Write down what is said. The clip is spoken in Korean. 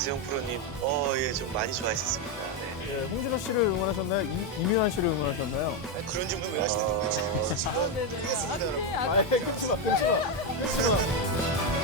나세영 프로님, 예, 좀 많이 좋아했었습니다. 네. 예, 홍진호 씨를 응원하셨나요? 이묘한 씨를 응원하셨나요? 그런 질문 왜 하시는 거예요? 지금? 네네. 하겠습니다, 여러분. 끊지 마, 끊지 마. 끊지 마.